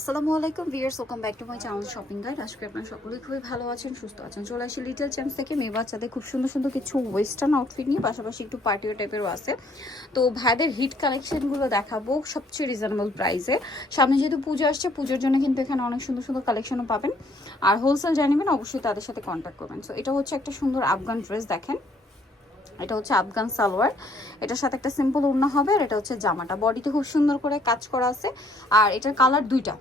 আসসালামু আলাইকুম viewers welcome back to my channel shopping guide আজকে আপনারা সকলেই খুবই ভালো আছেন, সুস্থ আছেন। চলে আসি লিটল চ্যাম্পস থেকে। মেয়ে বাচ্চাদের খুব সুন্দর সুন্দর কিছু ওয়েস্টার্ন আউটফিট নিয়ে, পাশাপাশি একটু পার্টিও টাইপেরও আছে। তো ভাইদের হিট কালেকশনগুলো দেখাবো সবচেয়ে রিজনেবল প্রাইসে সামনে যেহেতু পুজো আসছে, পুজোর জন্য কিন্তু এখানে অনেক সুন্দর সুন্দর কালেকশনও পাবেন। আর হোলসেল জানিবেন অবশ্যই তাদের সাথে কন্ট্যাক্ট করবেন। সো এটা হচ্ছে একটা সুন্দর আফগান ড্রেস দেখেন। এটা হচ্ছে আফগান সালোয়ার। এটার সাথে একটা সিম্পল ওড়না হবে, আর এটা হচ্ছে জামাটা। বডিতে খুব সুন্দর করে কাজ করা আছে। আর এটার কালার দুইটা।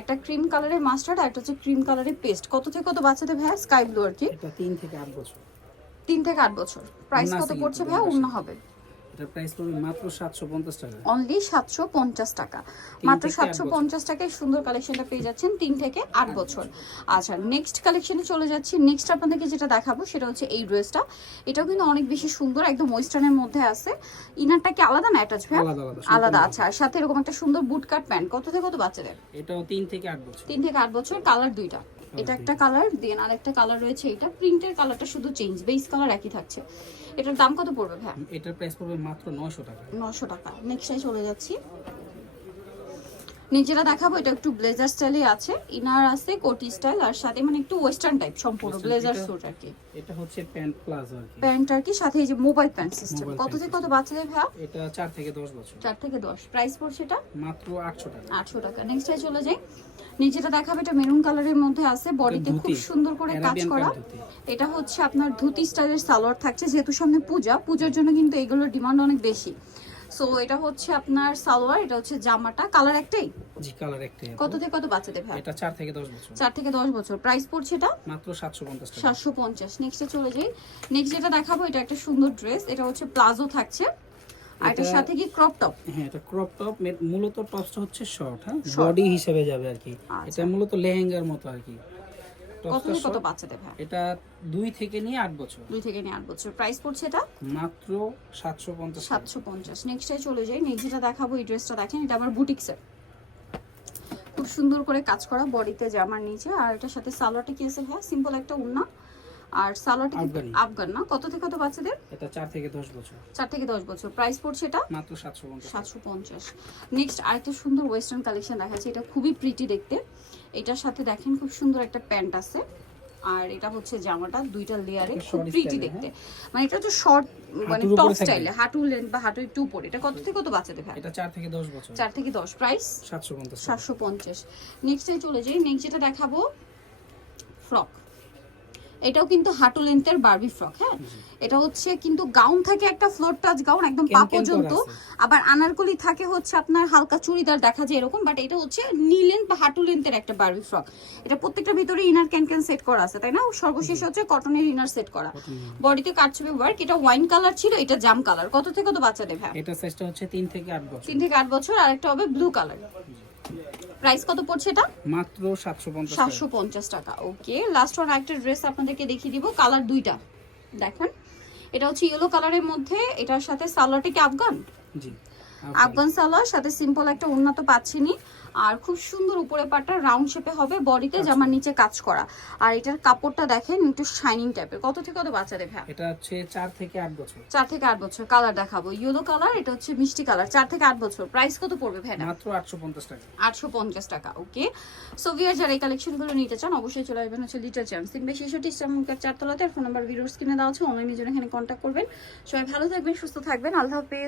একটা ক্রিম কালারের মাস্টার্ড আর একটা হচ্ছে ক্রিম কালারের পেস্ট কত থেকে কত বাচ্চাদের ভাই স্কাই ব্লু আর কি? এটা 3 থেকে 8 বছর। 3 থেকে 8 বছর। প্রাইস কত পড়ছে ভাই অন্য হবে। এটার প্রাইস পড়বে মাত্র টাকা। অনলি সাতশো পঞ্চাশ টাকা। মাত্র টাকায় সুন্দর কালেকশনটা পেয়ে যাচ্ছেন তিন থেকে আট বছর। আচ্ছা নেক্সট কালেকশনে চলে যাচ্ছি। নেক্সট আপনাদেরকে যেটা দেখাবো সেটা হচ্ছে এই ড্রেসটা এটাও কিন্তু অনেক বেশি সুন্দর একদম ওয়েস্টার্নের মধ্যে আছে। ইনারটা কি আলাদা না অ্যাটাচ ভাইয়া? আলাদা আচ্ছা আর সাথে এরকম একটা সুন্দর বুট কাট প্যান্ট কত থেকে কত বাচ্চাদের? এটাও তিন থেকে আট বছর। তিন থেকে আট বছর কালার দুইটা। এটা একটা কালার দেন আর একটা কালার রয়েছে এটা। প্রিন্টের কালারটা শুধু চেঞ্জ বেস কালার একই থাকছে। এটার দাম কত পড়বে ভাই এটার প্রাইস পড়বে মাত্র নয়শো টাকা। 900 টাকা। নেক্সট সাইজ চলে যাচ্ছি। নিজেরা দেখাবো এটা একটু ব্লেজার স্টাইলে আছে। ইনার আছে কোটি স্টাইল আর সাথে মানে একটু ওয়েস্টার্ন টাইপ সম্পূর্ণ ব্লেজার স্যুট আর কি। এটা হচ্ছে প্যান্ট প্লাজো আর কি। প্যান্ট আর কি সাথে এই যে মোবাইল প্যান্ট সিস্টেম কত থেকে কত বাচ্চাদের ভাই এটা চার থেকে দশ বছর। চার থেকে দশ। প্রাইস পড়ছে এটা? মাত্র আটশো টাকা। আটশো টাকা। নেক্সট নেক্সটে চলে যাই। নিচেটা দেখাবে এটা মেরুন কালারের মধ্যে আছে। বডিতে খুব সুন্দর করে কাজ করা। এটা হচ্ছে আপনার ধুতি স্টাইলের সালোয়ার থাকছে যেহেতু সামনে পূজা। পূজার জন্য কিন্তু এগুলোর ডিমান্ড অনেক বেশি। সো এটা হচ্ছে আপনার সালোয়ার এটা হচ্ছে জামাটা। কালার একটাই? জি কালার একটাই কত থেকে কত বাচ্চাদের ভাই? এটা থেকে দশ বছর। চার থেকে দশ বছর। প্রাইস পড়ছে এটা? মাত্র টাকা। নেক্সটে চলে যাই। নেক্সট যেটা দেখাবো এটা একটা সুন্দর ড্রেস এটা হচ্ছে প্লাজো থাকছে। আর এটার সাথে কি ক্রপ টপ হ্যাঁ এটা ক্রপ টপ মূলত টপসটা হচ্ছে শর্ট হ্যাঁ? Short। বডি হিসেবে যাবে আর কি। আচ্ছা। এটা মূলত লেহেঙ্গার মতো আর কি। কত টপসটা থেকে কত বাচ্চাদের ভাই? এটা দুই থেকে নিয়ে আট বছর। দুই থেকে নিয়ে আট বছর। প্রাইস পড়ছে এটা? মাত্র সাতশো পঞ্চাশ টাকা। সাতশো পঞ্চাশ। নেক্সটে চলে যাই। নেক্সট যেটা দেখাবো এই ড্রেসটা দেখেন এটা আমার বুটিক বুটিক্সের খুব সুন্দর করে কাজ করা বডিতে জামার নিচে। আর এটার সাথে সালোয়ারটা কি আছে হ্যাঁ সিম্পল একটা উন্না। আর সালোয়ারটা আফগান। না? কত থেকে কত বাচ্চাদের? এটা 4 থেকে দশ বছর। 4 থেকে দশ বছর। প্রাইস পড়ছে এটা? মাত্র সাতশো পঞ্চাশ। সাতশো পঞ্চাশ। নেক্সট আরেকটা সুন্দর ওয়েস্টার্ন কালেকশন দেখাচ্ছে। এটা খুবই প্রিটি দেখতে। এটার সাথে দেখেন খুব সুন্দর একটা প্যান্ট আছে। আর এটা হচ্ছে জামাটা দুইটা লেয়ারে খুব প্রিটি দেখতে। মানে এটা হচ্ছে শর্ট মানে টপ স্টাইলে হাঁটু লেন্থ বা হাঁটু একটু উপরে। এটা কত থেকে কত বাচ্চাদের ভাই? এটা চার থেকে দশ বছর। চার থেকে দশ। প্রাইস সাতশো পঞ্চাশ। টাকা। সাতশো পঞ্চাশ। নেক্সটে চলে যাই। নেক্সট যেটা দেখাবো ফ্রক এটাও কিন্তু হাঁটু লেন্থের বারবি ফ্রক হ্যাঁ? এটা হচ্ছে কিন্তু গাউন থাকে একটা ফ্লোর টাচ গাউন একদম পা পর্যন্ত। আবার আনারকলি থাকে হচ্ছে আপনার হালকা চুড়িদার দেখা যায় এরকম বাট এটা হচ্ছে নি লেন্থ বা হাঁটু লেন্থের একটা বারবি ফ্রক এটা প্রত্যেকটা ভিতরে ইনার ক্যান ক্যান সেট করা আছে তাই না? সর্বশেষ হচ্ছে কটনের ইনার সেট করা। বডিতে কাটছবি ওয়ার্ক এটা ওয়াইন কালার ছিল এটা জাম কালার কত থেকে কত বাচ্চা দেবে এটা সাইজটা হচ্ছে তিন থেকে আট বছর। তিন থেকে আট বছর আর একটা হবে ব্লু কালার প্রাইস কত পড়ছে এটা? মাত্র সাতশো পঞ্চাশ টাকা। ওকে। লাস্ট ওয়ান একটা ড্রেস আপনাদেরকে দেখিয়ে দিব কালার দুইটা। দেখেন এটা হচ্ছে ইয়েলো কালারের মধ্যে এটার সাথে সালোয়ারটা কি আফগান জি। আফগান সালোয়ার সাথে সিম্পল একটা উন্নত পাচ্ছিনি। আর খুব সুন্দর উপরে পাটটা রাউন্ড শেপে হবে বডিতে জামার নিচে কাজ করা। আর এটার কাপড়টা দেখেন একটু শাইনিং টাইপের কত থেকে কত বাচ্চাদের ভ্যা এটা হচ্ছে চার থেকে আট বছর। চার থেকে আট বছর। কালার দেখাবো। ইয়েলো কালার এটা হচ্ছে মিষ্টি কালার চার থেকে আট বছর। প্রাইস কত পড়বে ভ্যানা মাত্র আটশো পঞ্চাশ টাকা। আটশো পঞ্চাশ টাকা ওকে সো ভিয়ার যারা এই কালেকশনগুলো নিতে চান অবশ্যই চলে আসবেন হচ্ছে লিটার চ্যাম্প তিনবে ছেষট্টি ইসলামকার চারতলাতে। ফোন নাম্বার ভিডিওস কিনে দেওয়া আছে অনলাইনের জন্য এখানে কন্ট্যাক্ট করবেন। সবাই ভালো থাকবেন সুস্থ থাকবেন। আল্লাহ হাফেজ।